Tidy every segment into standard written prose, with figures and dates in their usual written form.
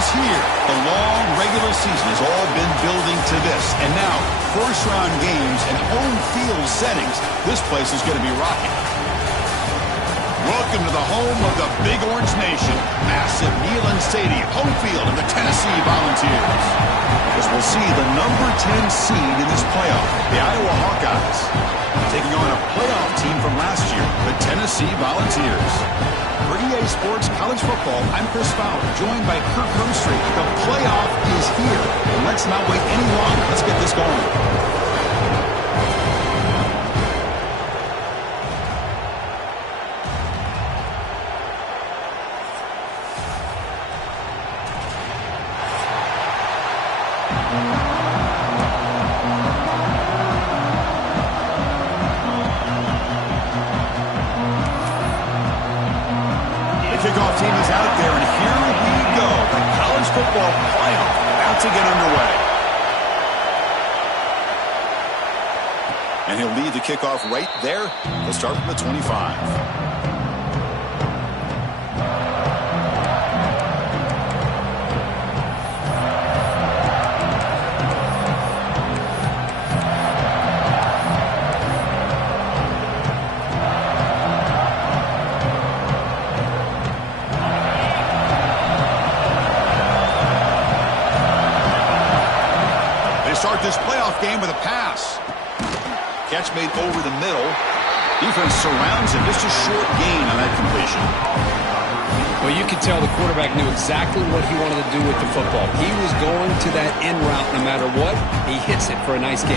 is here. The long regular season has all been building to this. And now, first-round games and home field settings. This place is going to be rocking. Welcome to the home of the Big Orange Nation. Massive Neyland Stadium, home field of the Tennessee Volunteers. As we'll see the number 10 seed in this playoff, the Iowa Hawkeyes, taking on a playoff team from last year, the Tennessee Volunteers. For EA Sports College Football, I'm Chris Fowler, joined by Kirk Hermstreet. The playoff is here, and let's not wait any longer. Let's get this going. Kickoff team is out there, and here we go. The college football playoff about to get underway. And he'll lead the kickoff right there. He'll start from the 25. Start this playoff game with a pass. Catch made over the middle. Defense surrounds him. Just a short gain on that completion. Well, you could tell the quarterback knew exactly what he wanted to do with the football. He was going to that end route no matter what. He hits it for a nice gain.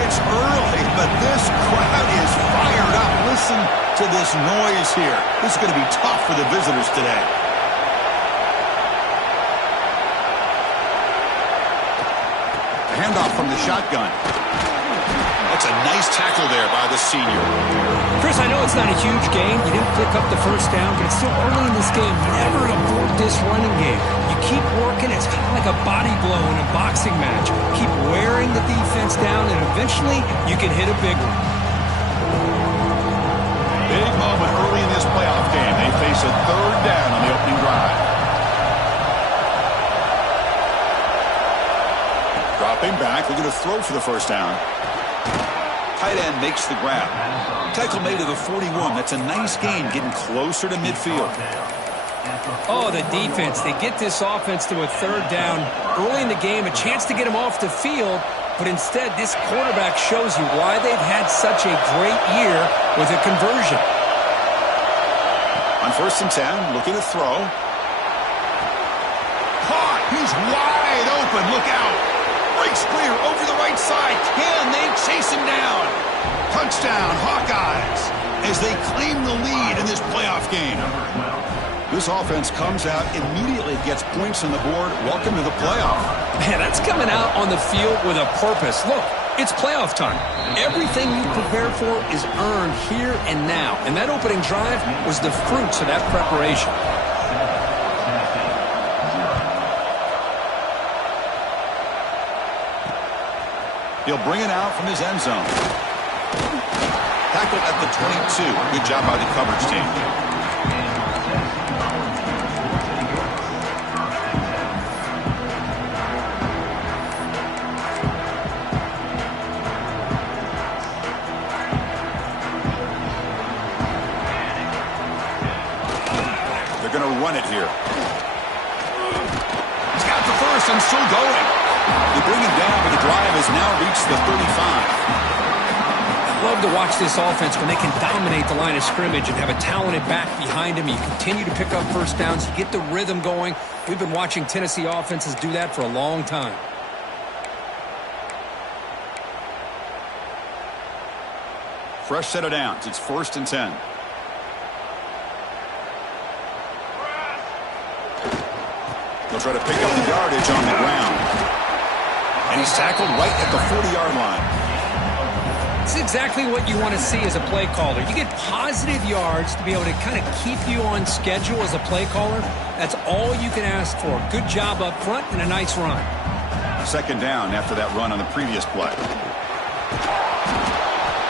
It's early, but this crowd is fired up. Listen to this noise here. This is going to be tough for the visitors today. A handoff from the shotgun. That's a nice tackle there by the senior. Chris, I know it's not a huge game. You didn't pick up the first down, but it's still early in this game. Never abort this running game. You keep working. It's kind of like a body blow in a boxing match. Keep wearing the defense down, and eventually you can hit a big one. Big moment early in this playoff game. They face a third down on the opening drive. Dropping back, looking to throw for the first down. Tight end makes the grab. Tackle made to the 41. That's a nice gain, getting closer to midfield. Oh, the defense. They get this offense to a third down early in the game, a chance to get them off the field, but instead this quarterback shows you why they've had such a great year with a conversion. On 1st and 10, looking to throw. Caught! He's wide open. Look out! Breaks clear over the right side. Can they chase him down? Touchdown, Hawkeyes, as they claim the lead in this playoff game. This offense comes out, immediately gets points on the board. Welcome to the playoff. Man, that's coming out on the field with a purpose. Look, it's playoff time. Everything you prepare for is earned here and now. And that opening drive was the fruits of that preparation. He'll bring it out from his end zone. Tackled at the 22. Good job by the coverage team. They're going to run it here. He's got the first and still going. They bring him down, but the drive has now reached the 35. I love to watch this offense when they can dominate the line of scrimmage and have a talented back behind him. You continue to pick up first downs, you get the rhythm going. We've been watching Tennessee offenses do that for a long time. Fresh set of downs. It's 1st and 10. They'll try to pick up the yardage on the ground. And he's tackled right at the 40-yard line. It's exactly what you want to see as a play caller. You get positive yards to be able to kind of keep you on schedule as a play caller. That's all you can ask for. Good job up front and a nice run. 2nd down after that run on the previous play.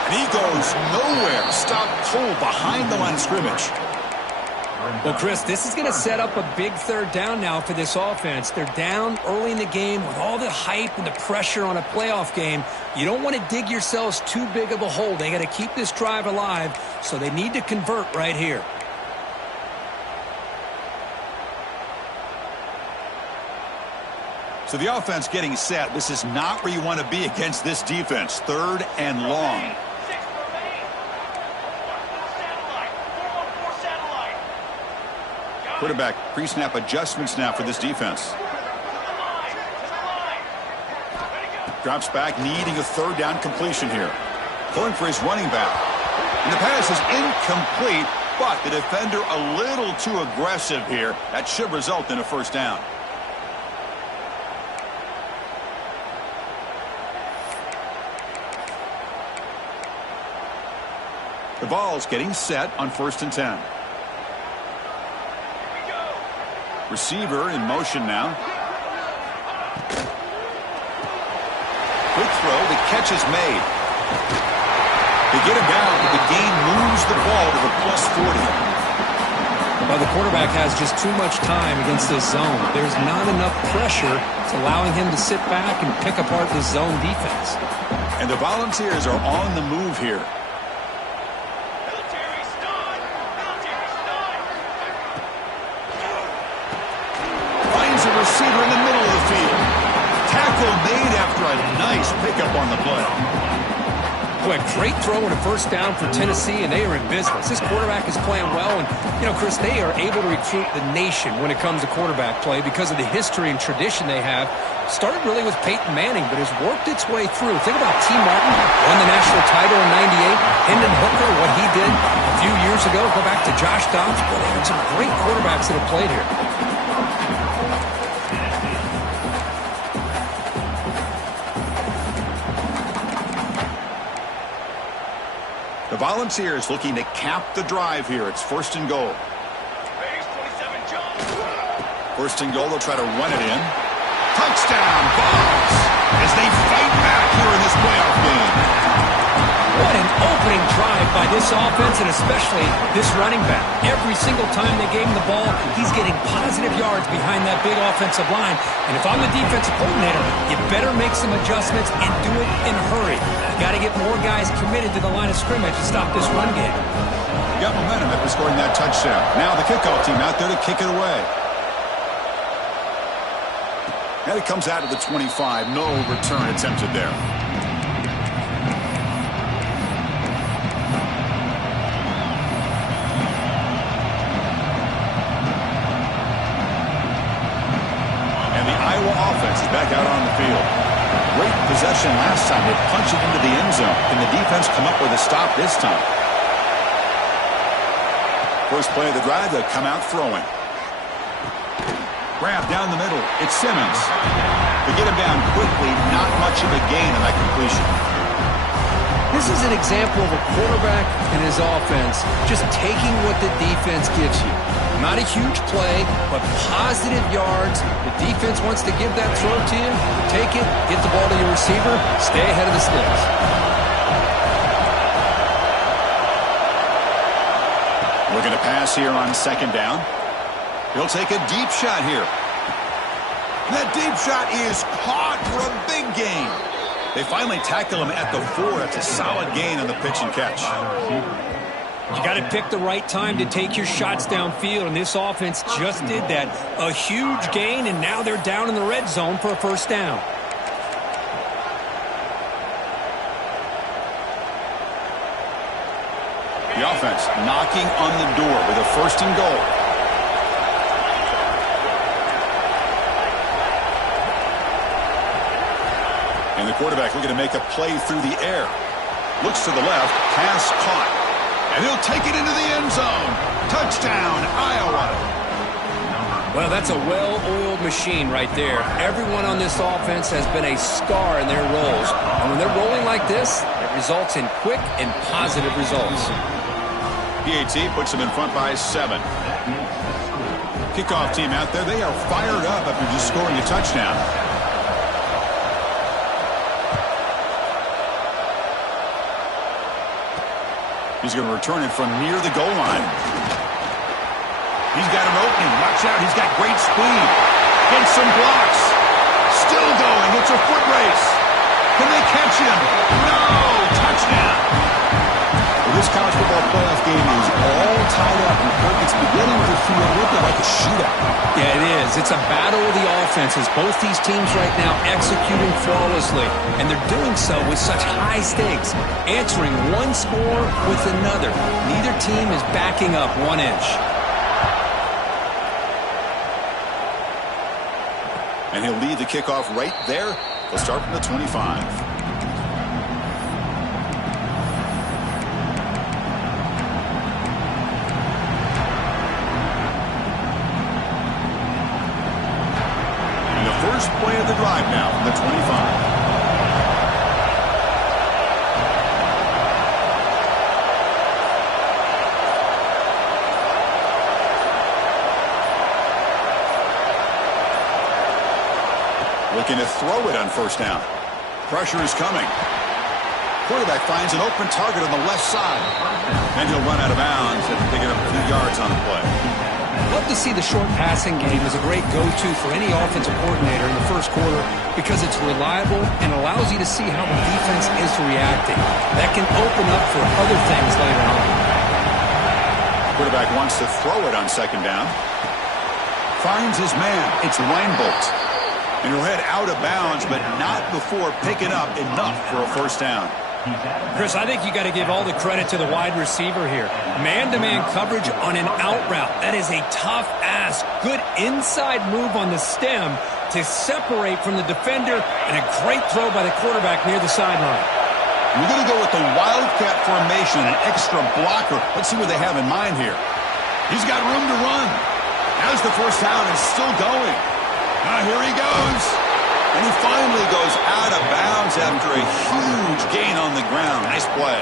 And he goes nowhere. Stopped cold behind the line of scrimmage. Well, Chris, this is going to set up a big third down now for this offense. They're down early in the game with all the hype and the pressure on a playoff game. You don't want to dig yourselves too big of a hole. They got to keep this drive alive, so they need to convert right here. So the offense getting set. This is not where you want to be against this defense. 3rd and long. Quarterback pre-snap adjustments now for this defense. Drops back, needing a 3rd down completion here. Going for his running back. And the pass is incomplete, but the defender a little too aggressive here. That should result in a 1st down. The ball's getting set on 1st and 10. Receiver in motion now. Quick throw. The catch is made. They get him down, but the gain moves the ball to the +40. Well, the quarterback has just too much time against this zone. There's not enough pressure. It's allowing him to sit back and pick apart this zone defense. And the Volunteers are on the move here. A receiver in the middle of the field. Tackle made after a nice pickup on the play. Boy, a great throw and a 1st down for Tennessee, and they are in business. This quarterback is playing well, and, you know, Chris, they are able to recruit the nation when it comes to quarterback play because of the history and tradition they have. Started really with Peyton Manning, but has worked its way through. Think about T. Martin, won the national title in '98. Hendon Hooker, what he did a few years ago. Go back to Josh Dobbs. Boy, they had some great quarterbacks that have played here. The Volunteers looking to cap the drive here. It's 1st and goal. 1st and goal, they'll try to run it in. Touchdown, Vols, as they fight back here in this playoff game. What an opening drive by this offense, and especially this running back. Every single time they gave him the ball, he's getting positive yards behind that big offensive line. And if I'm the defensive coordinator, you better make some adjustments and do it in a hurry. You got to get more guys committed to the line of scrimmage to stop this run game. Got momentum after scoring that touchdown. Now the kickoff team out there to kick it away. And it comes out of the 25. No return attempted there. Offense is back out on the field. Great possession last time. They punch it into the end zone. Can the defense come up with a stop this time? First play of the drive, they'll come out throwing. Grab down the middle. It's Simmons. They get him down quickly. Not much of a gain on that completion. This is an example of a quarterback and his offense just taking what the defense gives you. Not a huge play, but positive yards. The defense wants to give that throw to you. Take it, get the ball to your receiver, stay ahead of the sticks. Looking to pass here on 2nd down. He'll take a deep shot here. That deep shot is caught for a big gain. They finally tackle him at the 4. That's a solid gain on the pitch and catch. You got to pick the right time to take your shots downfield, and this offense just did that. A huge gain, and now they're down in the red zone for a 1st down. The offense knocking on the door with a 1st and goal. And the quarterback looking to make a play through the air. Looks to the left, pass caught. And he'll take it into the end zone. Touchdown, Iowa. Well, that's a well-oiled machine right there. Everyone on this offense has been a star in their roles. And when they're rolling like this, it results in quick and positive results. PAT puts them in front by 7. Kickoff team out there, they are fired up after just scoring a touchdown. He's going to return it from near the goal line. He's got an opening. Watch out. He's got great speed. Gets some blocks. Still going. It's a foot race. Can they catch him? No! Touchdown! Well, this college football playoff game is all tied up, and it's beginning to feel a little bit like a shootout. Yeah, it is. It's a battle of the offenses. Both these teams right now executing flawlessly, and they're doing so with such high stakes, answering one score with another. Neither team is backing up 1 inch. And he'll lead the kickoff right there. They'll start from the 25. And the first play of the drive now from the 25. Looking to throw it on first down. Pressure is coming. Quarterback finds an open target on the left side. And he'll run out of bounds after picking up a few yards on the play. Love to see the short passing game as a great go-to for any offensive coordinator in the first quarter because it's reliable and allows you to see how the defense is reacting. That can open up for other things later on. Quarterback wants to throw it on second down. Finds his man. It's Reinbolt. And he'll head out of bounds, but not before picking up enough for a first down. Chris, I think you got to give all the credit to the wide receiver here. Man-to-man coverage on an out route. That is a tough ask. Good inside move on the stem to separate from the defender, and a great throw by the quarterback near the sideline. We're going to go with the Wildcat formation, an extra blocker. Let's see what they have in mind here. He's got room to run. As the first down is still going. Here he goes. And he finally goes out of bounds after a huge gain on the ground. Nice play.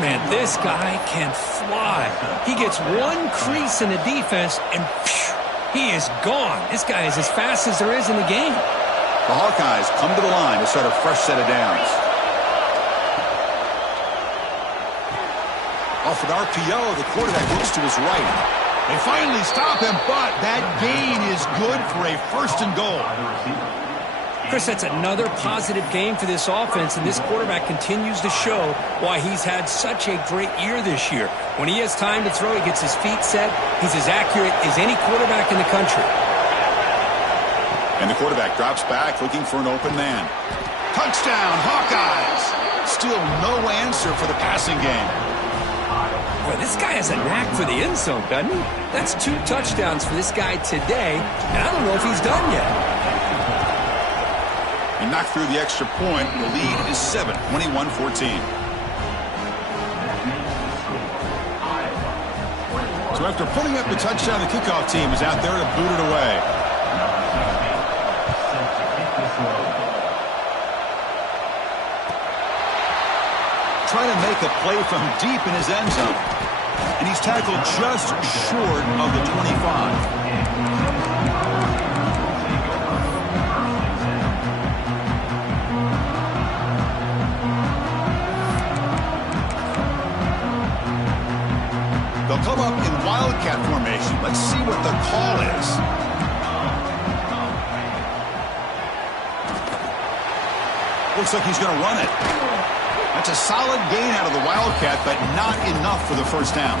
Man, this guy can fly. He gets one crease in the defense, and phew, he is gone. This guy is as fast as there is in the game. The Hawkeyes come to the line to start a fresh set of downs. Off an RPO, the quarterback looks to his right. They finally stop him, but that gain is good for a first and goal. Chris, that's another positive game for this offense, and this quarterback continues to show why he's had such a great year this year. When he has time to throw, he gets his feet set. He's as accurate as any quarterback in the country. And the quarterback drops back, looking for an open man. Touchdown, Hawkeyes! Still no answer for the passing game. Boy, this guy has a knack for the end zone, doesn't he? That's 2 touchdowns for this guy today, and I don't know if he's done yet. He knocked through the extra point. The lead is 7, 21-14. So after putting up the touchdown, the kickoff team is out there to boot it away. Trying to make a play from deep in his end zone. And he's tackled just short of the 25. They'll come up in Wildcat formation. Let's see what the call is. Looks like he's going to run it. That's a solid gain out of the Wildcat, but not enough for the first down.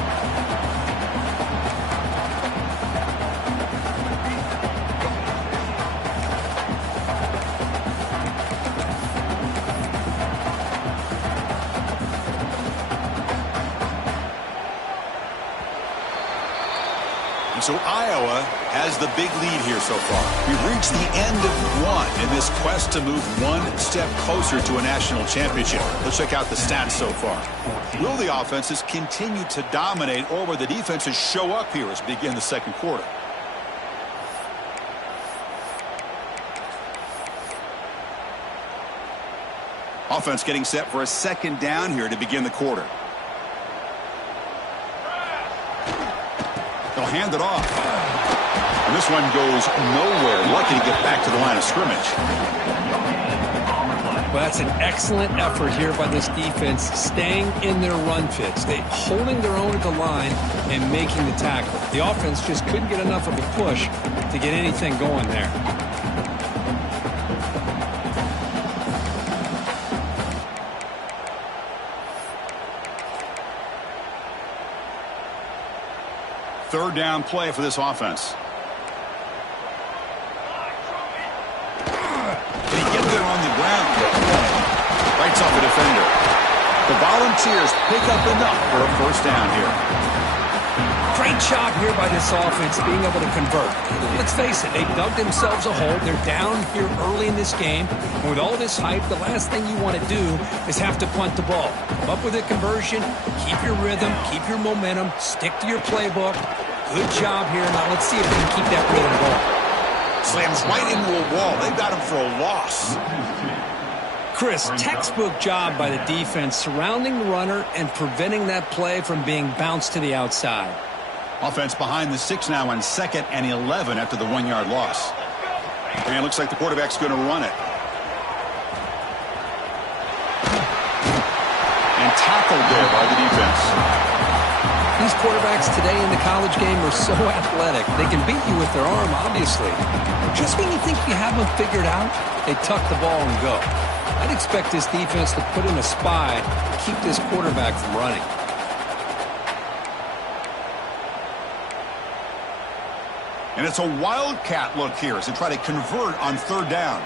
And so Iowa has the big lead here so far. We've reached the end of one in this quest to move one step closer to a national championship. Let's check out the stats so far. Will the offenses continue to dominate, or will the defenses show up here as we begin the second quarter? Offense getting set for a second down here to begin the quarter. They'll hand it off. And this one goes nowhere. Lucky to get back to the line of scrimmage. Well, that's an excellent effort here by this defense, staying in their run fits. They holding their own at the line and making the tackle. The offense just couldn't get enough of a push to get anything going there. Third down play for this offense. They get there on the ground. Rights off the defender. The Volunteers pick up enough for a first down here. Great job here by this offense being able to convert. Let's face it, they dug themselves a hole. They're down here early in this game. And with all this hype, the last thing you want to do is have to punt the ball. Come up with a conversion, keep your rhythm, keep your momentum, stick to your playbook. Good job here. Now let's see if they can keep that rhythm going. Slams right into a wall. They got him for a loss. Chris, textbook job by the defense surrounding the runner and preventing that play from being bounced to the outside. Offense behind the 6 now on 2nd and 11 after the 1-yard loss. And it looks like the quarterback's going to run it. And tackled there by the defense. These quarterbacks today in the college game are so athletic. They can beat you with their arm, obviously. Just when you think you have them figured out, they tuck the ball and go. I'd expect this defense to put in a spy to keep this quarterback from running. And it's a wildcat look here as they try to convert on 3rd down.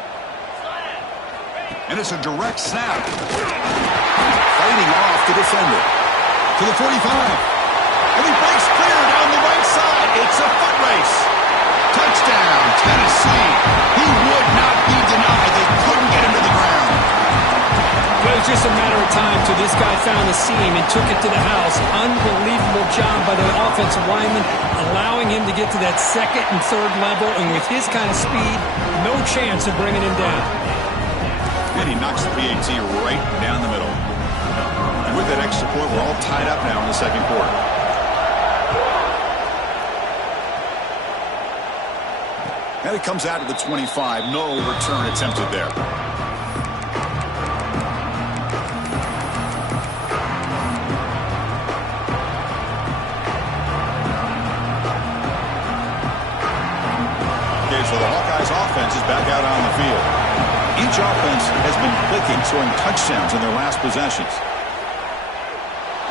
And it's a direct snap. Fighting off the defender. To the 45. And he breaks clear down the right side. It's a foot race. Touchdown, Tennessee. He would not be denied. They couldn't get him to the ground. Well, it was just a matter of time till this guy found the seam and took it to the house. Unbelievable job by the offensive lineman, allowing him to get to that 2nd and 3rd level. And with his kind of speed, no chance of bringing him down. And he knocks the PAT right down the middle. And with that extra point, we're all tied up now in the 2nd quarter. And it comes out to the 25. No return attempted there. Okay, so the Hawkeyes offense is back out on the field. Each offense has been clicking, scoring touchdowns in their last possessions.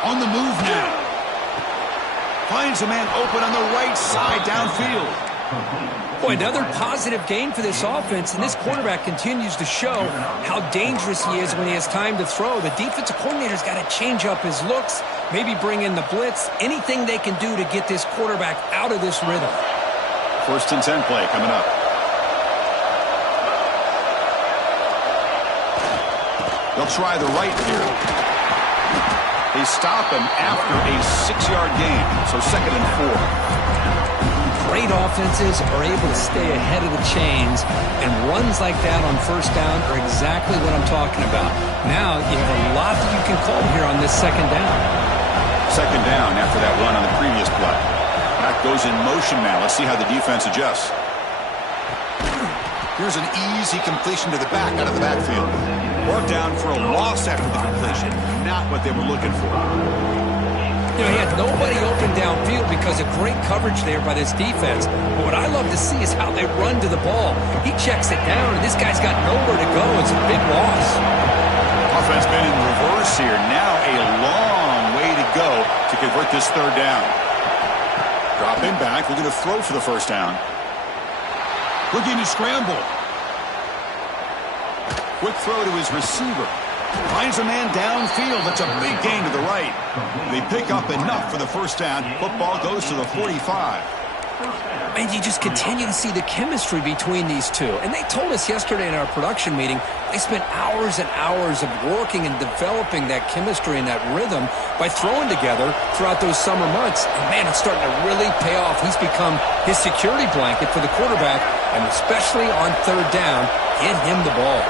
On the move now. Finds a man open on the right side downfield. Boy, another positive game for this offense, and this quarterback continues to show how dangerous he is when he has time to throw. The defensive coordinator's got to change up his looks, maybe bring in the blitz, anything they can do to get this quarterback out of this rhythm. 1st and 10 play coming up. They'll try the right here. They stop him after a 6-yard gain, so 2nd and 4. Great offenses are able to stay ahead of the chains, and runs like that on 1st down are exactly what I'm talking about. Now you have a lot that you can call here on this 2nd down. 2nd down after that run on the previous play. That goes in motion now. Let's see how the defense adjusts. Here's an easy completion to the back out of the backfield. Brought down for a loss after the completion. Not what they were looking for. You know, he had nobody open downfield because of great coverage there by this defense. But what I love to see is how they run to the ball. He checks it down, and this guy's got nowhere to go. It's a big loss. Offense been in reverse here. Now a long way to go to convert this 3rd down. Drop him back. We're going to throw for the 1st down. Looking to scramble. Quick throw to his receiver. Finds a man downfield. That's a big gain to the right. They pick up enough for the 1st down. Football goes to the 45. And you just continue to see the chemistry between these two. And they told us yesterday in our production meeting, they spent hours and hours of working and developing that chemistry and that rhythm by throwing together throughout those summer months. And man, it's starting to really pay off. He's become his security blanket for the quarterback, and especially on 3rd down, get him the ball.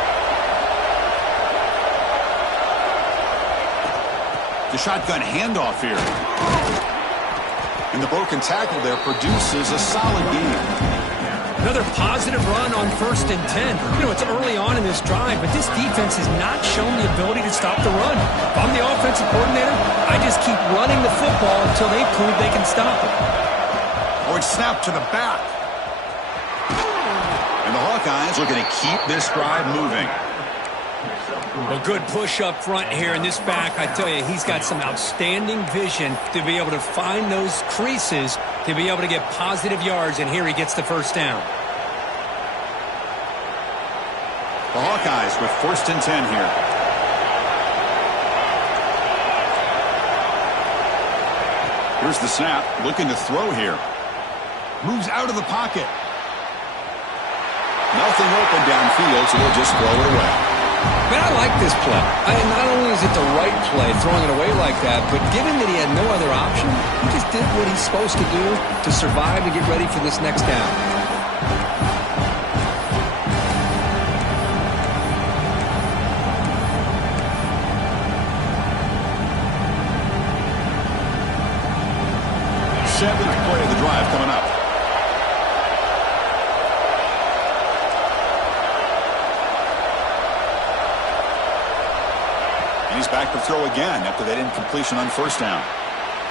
The shotgun handoff here. And the broken tackle there produces a solid gain. Another positive run on 1st and 10. You know, it's early on in this drive, but this defense has not shown the ability to stop the run. If I'm the offensive coordinator, I just keep running the football until they prove they can stop it. Or it's snapped to the back. And the Hawkeyes looking to keep this drive moving. A good push up front here in this back. I tell you, he's got some outstanding vision to be able to find those creases, to be able to get positive yards, and here he gets the first down. The Hawkeyes with 1st and 10 here. Here's the snap, looking to throw here. Moves out of the pocket. Nothing open downfield, so they'll just throw it away. Man, I like this play. Not only is it the right play, throwing it away like that, but given that he had no other option, he just did what he's supposed to do to survive and get ready for this next down. Seventh play of the drive coming up. And he's back to throw again after that incompletion on 1st down.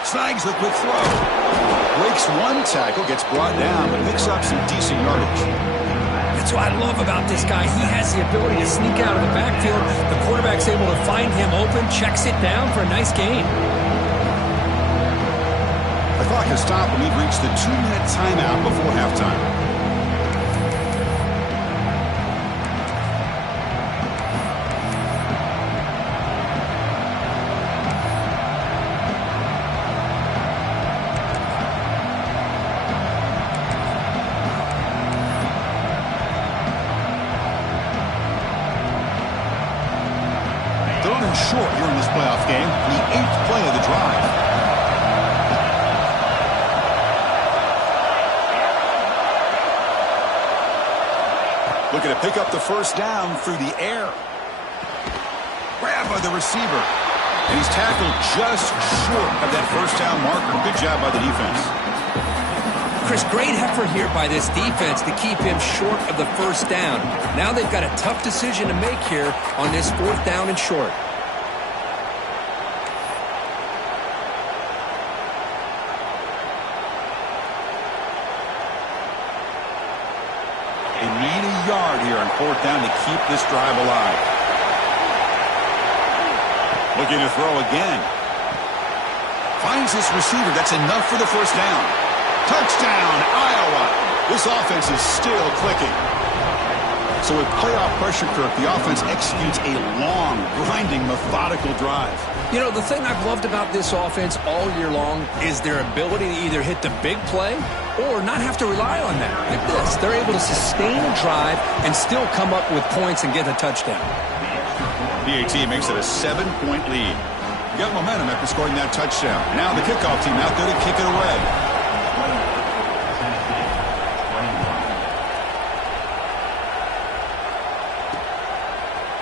Snags the quick throw. Breaks one tackle, gets brought down, but picks up some decent yardage. That's what I love about this guy. He has the ability to sneak out of the backfield. The quarterback's able to find him open, checks it down for a nice gain. The clock has stopped and we've reached the 2-minute timeout before halftime. Third and short here in this playoff game, the 8th play of the drive. Looking to pick up the first down through the air. Grabbed by the receiver. And he's tackled just short of that first down marker. Good job by the defense. Chris, great effort here by this defense to keep him short of the first down. Now they've got a tough decision to make here on this 4th down and short. They need a yard here on 4th down to keep this drive alive. Looking to throw again. Finds this receiver. That's enough for the first down. Touchdown, Iowa. This offense is still clicking. So with playoff pressure, Kirk, the offense executes a long, grinding, methodical drive. You know, the thing I've loved about this offense all year long is their ability to either hit the big play or not have to rely on that. Like this, they're able to sustain a drive and still come up with points and get a touchdown. PAT makes it a 7-point lead. Got momentum after scoring that touchdown. Now the kickoff team out there to kick it away.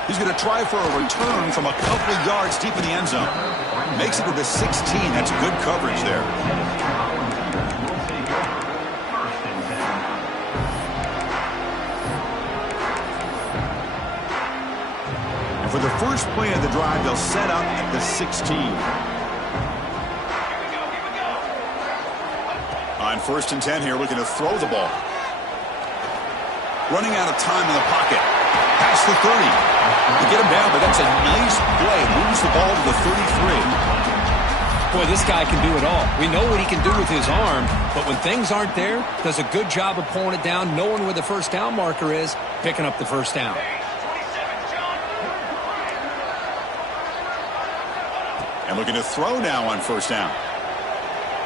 He's going to try for a return from a couple of yards deep in the end zone. Makes it to the 16. That's good coverage there. And for the first play of the drive, they'll set up at the 16. On 1st and 10 here, looking to throw the ball. Running out of time in the pocket. Past the 30. To get him down, but that's a nice play. Moves the ball to the 33. Boy, this guy can do it all. We know what he can do with his arm, but when things aren't there, does a good job of pulling it down, knowing where the first down marker is, picking up the first down. And looking to throw now on 1st down.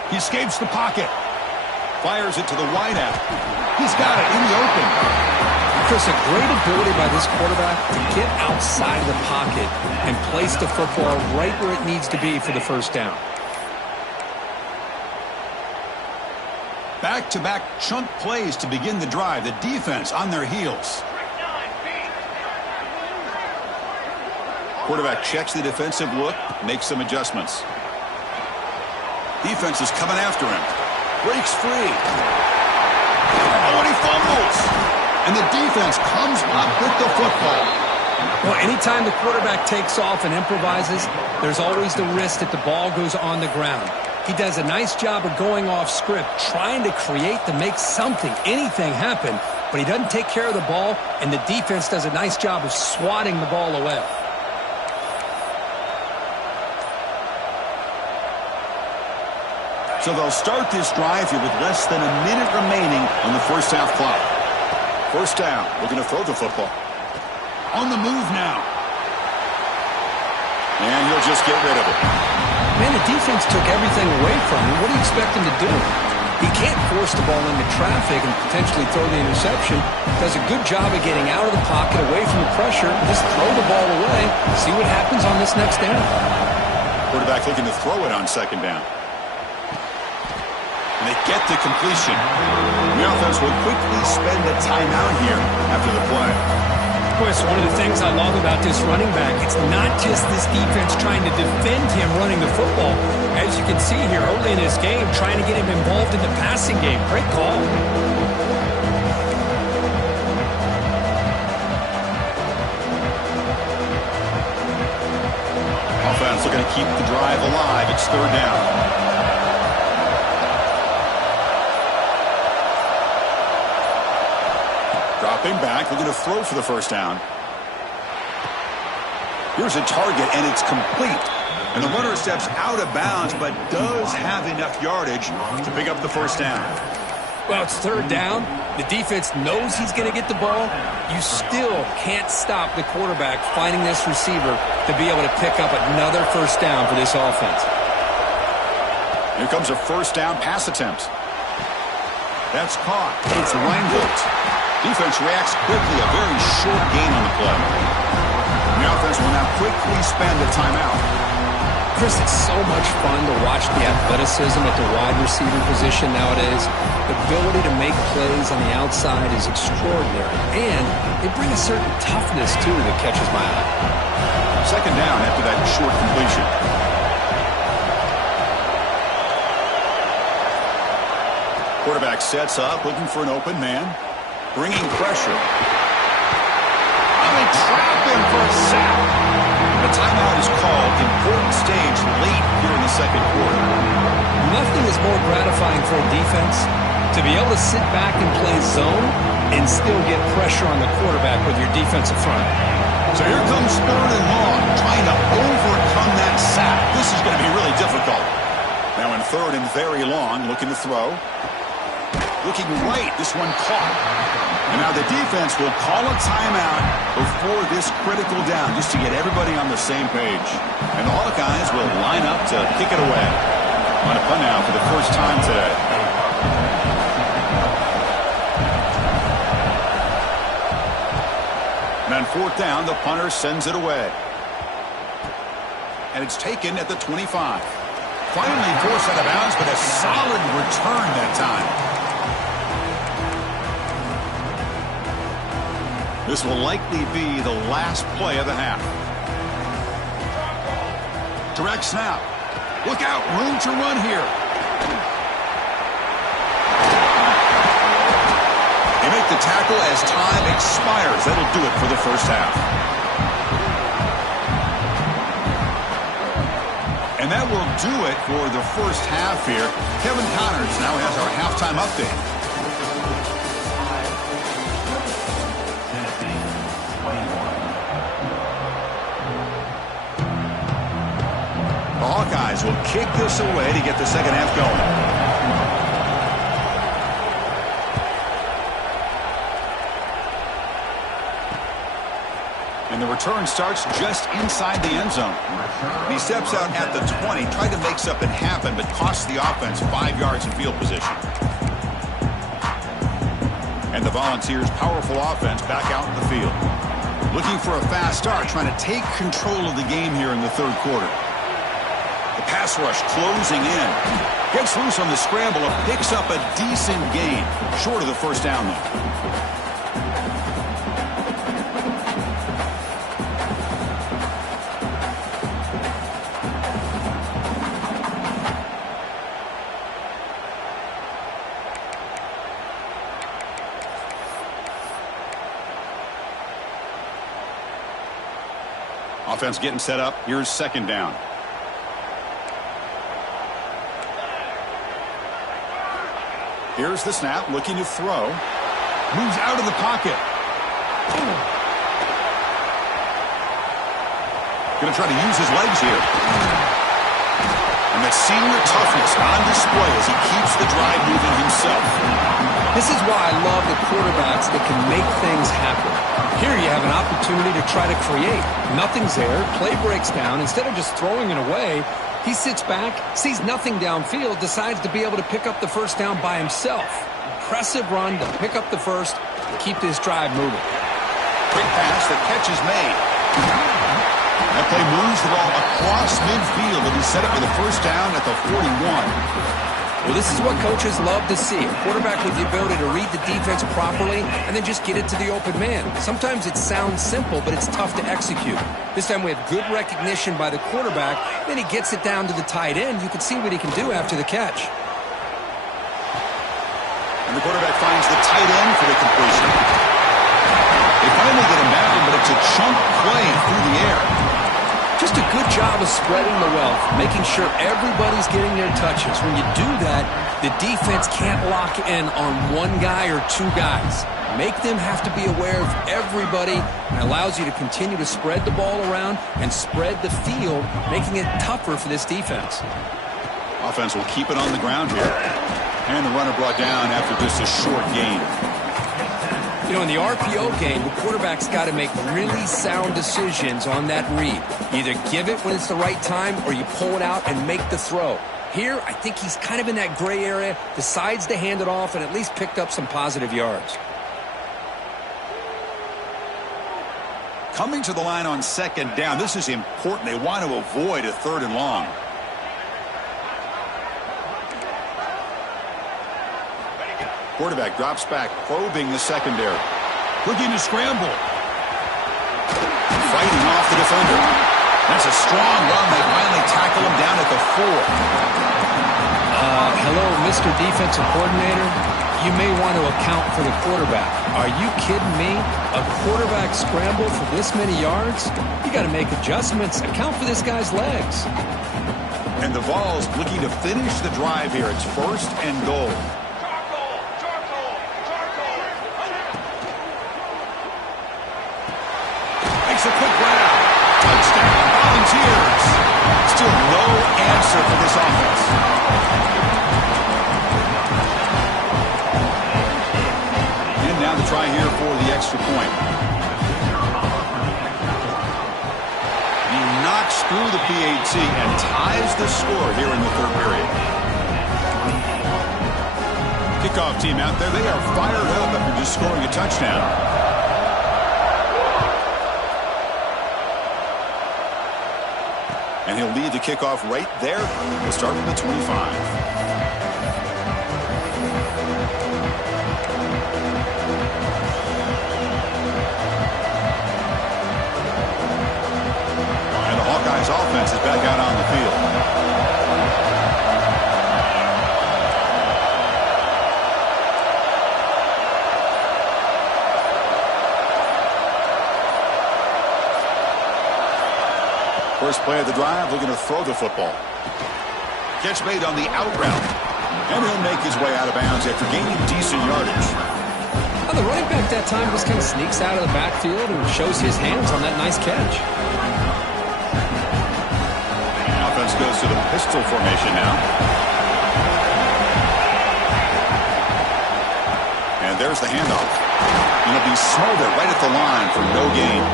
He escapes the pocket. Fires it to the wideout. He's got it in the open. Chris, a great ability by this quarterback to get outside of the pocket and place the football right where it needs to be for the first down. Back-to-back chunk plays to begin the drive. The defense on their heels. Quarterback checks the defensive look, makes some adjustments. Defense is coming after him. Breaks free. Oh, and he fumbles. And the defense comes up with the football. Well, anytime the quarterback takes off and improvises, there's always the risk that the ball goes on the ground. He does a nice job of going off script, trying to create to make something, anything happen, but he doesn't take care of the ball, and the defense does a nice job of swatting the ball away. So they'll start this drive here with less than a minute remaining on the first half clock. First down, looking to throw the football. On the move now. And he'll just get rid of it. Man, the defense took everything away from him. What do you expect him to do? He can't force the ball into traffic and potentially throw the interception. Does a good job of getting out of the pocket, away from the pressure, and just throw the ball away. See what happens on this next down. Quarterback looking to throw it on second down. And they get the completion. The offense will quickly spend a timeout here after the play. Of course, one of the things I love about this running back, it's not just this defense trying to defend him running the football. As you can see here early in this game, trying to get him involved in the passing game. Great call. Offense looking to keep the drive alive. It's third down. Dropping back, looking to throw for the first down. Here's a target, and it's complete. And the runner steps out of bounds, but does have enough yardage to pick up the first down. Well, it's third down. The defense knows he's going to get the ball. You still can't stop the quarterback finding this receiver to be able to pick up another first down for this offense. Here comes a first down pass attempt. That's caught. It's Reinfeldt. Defense reacts quickly, a very short gain on the play. The offense will now quickly spend a timeout. Chris, it's so much fun to watch the athleticism at the wide receiver position nowadays. The ability to make plays on the outside is extraordinary, and they bring a certain toughness, too, that catches my eye. Second down after that short completion. Quarterback sets up, looking for an open man. Bringing pressure. And they trap him for a sack. A timeout is called. Important stage late here in the second quarter. Nothing is more gratifying for a defense to be able to sit back and play zone and still get pressure on the quarterback with your defensive front. So here comes third and long, trying to overcome that sack. This is going to be really difficult. Now in third and very long, looking to throw. Looking right, this one caught. And now the defense will call a timeout before this critical down, just to get everybody on the same page. And the Hawkeyes will line up to kick it away. On a punt now for the first time today. And on fourth down, the punter sends it away. And it's taken at the 25. Finally forced out of bounds, but a solid return that time. This will likely be the last play of the half. Direct snap. Look out, room to run here. They make the tackle as time expires. That'll do it for the first half. And that will do it for the first half here. Kevin Connors now has our halftime update. The Hawkeyes will kick this away to get the second half going. And the return starts just inside the end zone. He steps out at the 20, tried to make something happen, but costs the offense 5 yards in field position. And the Volunteers' powerful offense back out in the field. Looking for a fast start, trying to take control of the game here in the third quarter. The pass rush closing in. Gets loose on the scramble and picks up a decent gain. Short of the first down, though. Offense getting set up. Here's second down. Here's the snap, looking to throw. Moves out of the pocket. Going to try to use his legs here. And that senior toughness on display as he keeps the drive moving himself. This is why I love the quarterbacks that can make things happen. Here you have an opportunity to try to create. Nothing's there. Play breaks down. Instead of just throwing it away, he sits back, sees nothing downfield, decides to be able to pick up the first down by himself. Impressive run to pick up the first and keep this drive moving. Quick pass, the catch is made. That play moves the ball across midfield, and he set up for the first down at the 41. Well, this is what coaches love to see. A quarterback with the ability to read the defense properly and then just get it to the open man. Sometimes it sounds simple, but it's tough to execute. This time we have good recognition by the quarterback. Then he gets it down to the tight end. You can see what he can do after the catch. And the quarterback finds the tight end for the completion. They finally get him down, but it's a chunk play through the air. Just a good job of spreading the wealth, making sure everybody's getting their touches. When you do that, the defense can't lock in on one guy or two guys. Make them have to be aware of everybody, and allows you to continue to spread the ball around and spread the field, making it tougher for this defense. Offense will keep it on the ground here. And the runner brought down after just a short gain. You know, in the RPO game, the quarterback's got to make really sound decisions on that read. Either give it when it's the right time or you pull it out and make the throw. Here, I think he's kind of in that gray area, decides to hand it off and at least picked up some positive yards. Coming to the line on second down, this is important. They want to avoid a third and long. Quarterback drops back, probing the secondary. Looking to scramble. Fighting off the defender. That's a strong run. They finally tackle him down at the 4. Hello, Mr. Defensive Coordinator. You may want to account for the quarterback. Are you kidding me? A quarterback scramble for this many yards? You got to make adjustments. Account for this guy's legs. And the Vols looking to finish the drive here. It's first and goal. Makes a quick grab. Touchdown, Volunteers. Still no answer for this offense. And now the try here for the extra point. He knocks through the PAT and ties the score here in the third period. Kickoff team out there. They are fired up after just scoring a touchdown. And he'll lead the kickoff right there. We'll start from the 25. And the Hawkeyes offense is back out on the field. First play of the drive, looking to throw the football. Catch made on the out route. And he'll make his way out of bounds after gaining decent yardage. Well, the running back that time just kind of sneaks out of the backfield and shows his hands on that nice catch. Offense goes to the pistol formation now. And there's the handoff. And it'll be smothered right at the line for no gain.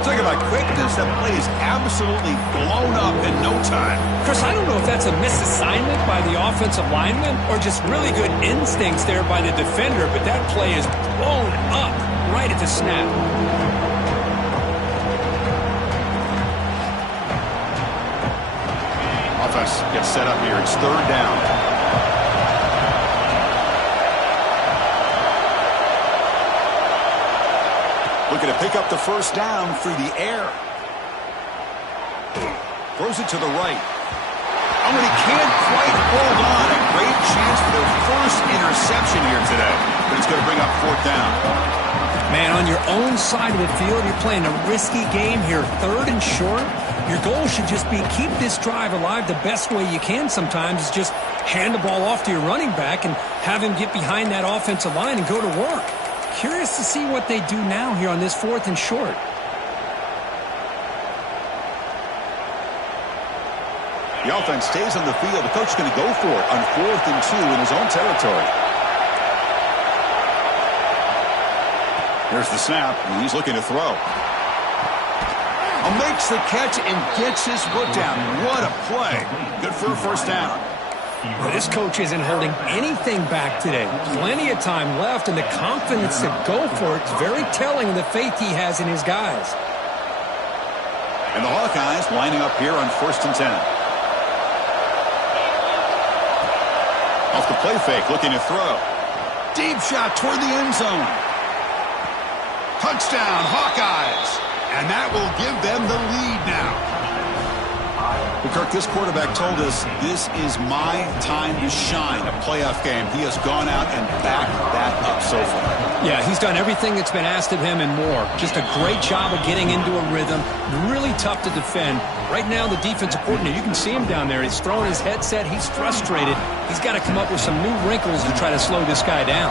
Talk about quickness, that play is absolutely blown up in no time. Chris, I don't know if that's a misassignment by the offensive lineman or just really good instincts there by the defender, but that play is blown up right at the snap. Offense gets set up here. It's third down. Looking to pick up the first down through the air. Throws it to the right. Oh, and he can't quite hold on. A great chance for their first interception here today. But it's going to bring up fourth down. Man, on your own side of the field. You're playing a risky game here, 3rd and short. Your goal should just be keep this drive alive the best way you can sometimes is just hand the ball off to your running back and have him get behind that offensive line and go to work. Curious to see what they do now here on this 4th and short. The offense stays on the field. The coach is going to go for it on 4th and 2 in his own territory. Here's the snap, and he's looking to throw. Makes the catch and gets his foot down. What a play. Good for a first down. Well, this coach isn't holding anything back today. Plenty of time left, and the confidence to go for it is very telling of the faith he has in his guys. And the Hawkeyes lining up here on 1st and 10. Off the play fake, looking to throw. Deep shot toward the end zone. Touchdown, Hawkeyes. And that will give them the lead now. Well, Kirk, this quarterback told us this is my time to shine, a playoff game. He has gone out and backed that up so far. Yeah, he's done everything that's been asked of him and more. Just a great job of getting into a rhythm. Really tough to defend. Right now, the defensive coordinator, you can see him down there. He's throwing his headset. He's frustrated. He's got to come up with some new wrinkles to try to slow this guy down.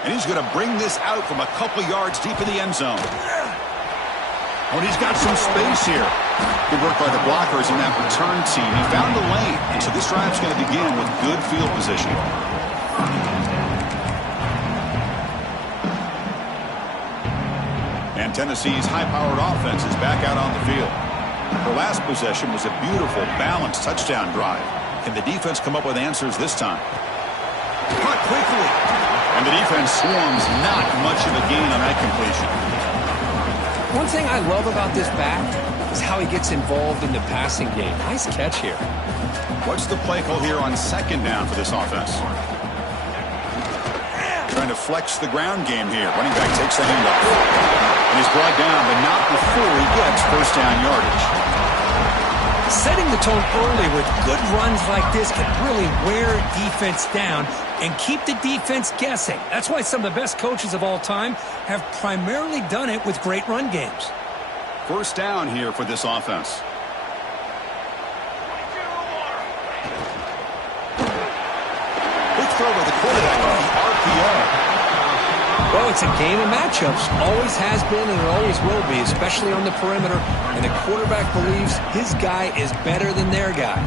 And he's going to bring this out from a couple yards deep in the end zone. Oh, and he's got some space here. Good work by the blockers in that return team. He found the lane, and so this drive's going to begin with good field position. And Tennessee's high-powered offense is back out on the field. Their last possession was a beautiful, balanced touchdown drive. Can the defense come up with answers this time? Caught quickly. And the defense swarms, not much of a gain on that completion. One thing I love about this back is how he gets involved in the passing game. Nice catch here. What's the play call here on 2nd down for this offense? Trying to flex the ground game here. Running back takes the handoff. And he's brought down, but not before he gets first down yardage. Setting the tone early with good runs like this can really wear defense down and keep the defense guessing. That's why some of the best coaches of all time have primarily done it with great run games. First down here for this offense. Quick throw by the quarterback on the RPO. Well, it's a game of matchups. Always has been and it always will be, especially on the perimeter. And the quarterback believes his guy is better than their guy.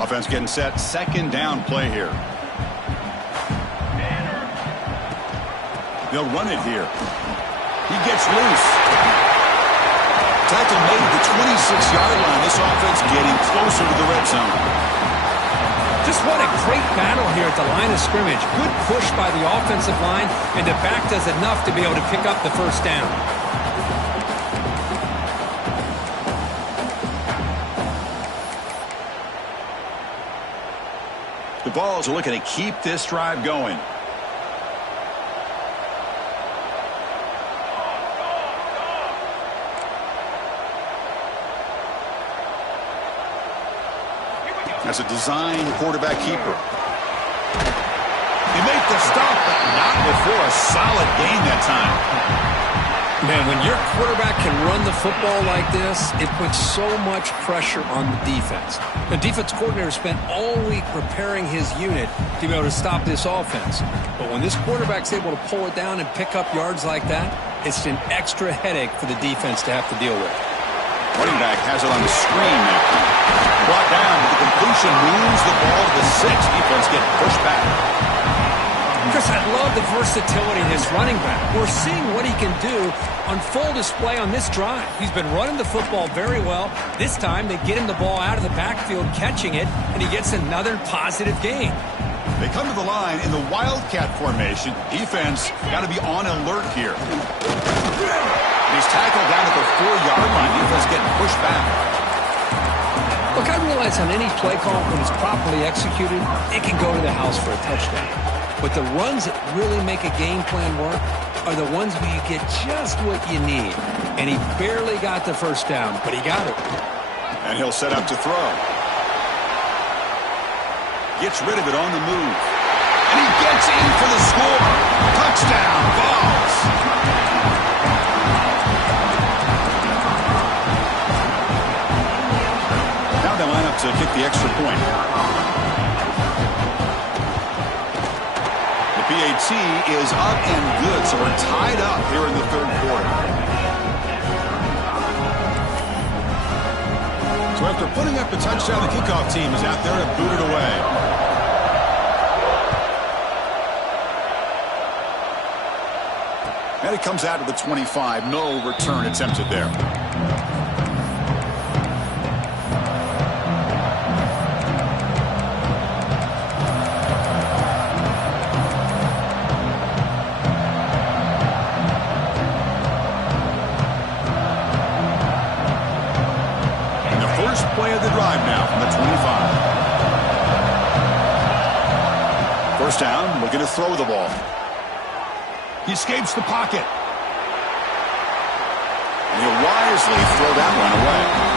Offense getting set. 2nd down play here. They'll run it here. He gets loose. Tackle made at the 26-yard line. This offense getting closer to the red zone. Just what a great battle here at the line of scrimmage. Good push by the offensive line, and the back does enough to be able to pick up the first down. The Vols are looking to keep this drive going. As a design quarterback keeper. They make the stop, but not before a solid gain that time. Man, when your quarterback can run the football like this, it puts so much pressure on the defense. The defense coordinator spent all week preparing his unit to be able to stop this offense. But when this quarterback's able to pull it down and pick up yards like that, it's an extra headache for the defense to have to deal with. Running back has it on the screen now. Brought down, but the completion moves the ball to the 6. Defense getting pushed back. Chris, I love the versatility of this running back. We're seeing what he can do on full display on this drive. He's been running the football very well. This time, they get him the ball out of the backfield, catching it, and he gets another positive gain. They come to the line in the Wildcat formation. Defense got to be on alert here. He's tackled down at the 4-yard line. Defense getting pushed back. Look, I realize on any play call, when it's properly executed, it can go to the house for a touchdown. But the runs that really make a game plan work, are the ones where you get just what you need. And he barely got the first down, but he got it. And he'll set up to throw. Gets rid of it on the move. And he gets in for the score. Touchdown, Vols. Now they line up to kick the extra point. The PAT is up and good, so we're tied up here in the third quarter. So after putting up a touchdown, the kickoff team is out there to boot it away. And it comes out to the 25. No return attempted there. And the first play of the drive now from the 25. First down, looking to throw the ball. He escapes the pocket. And he'll wisely throw that one away.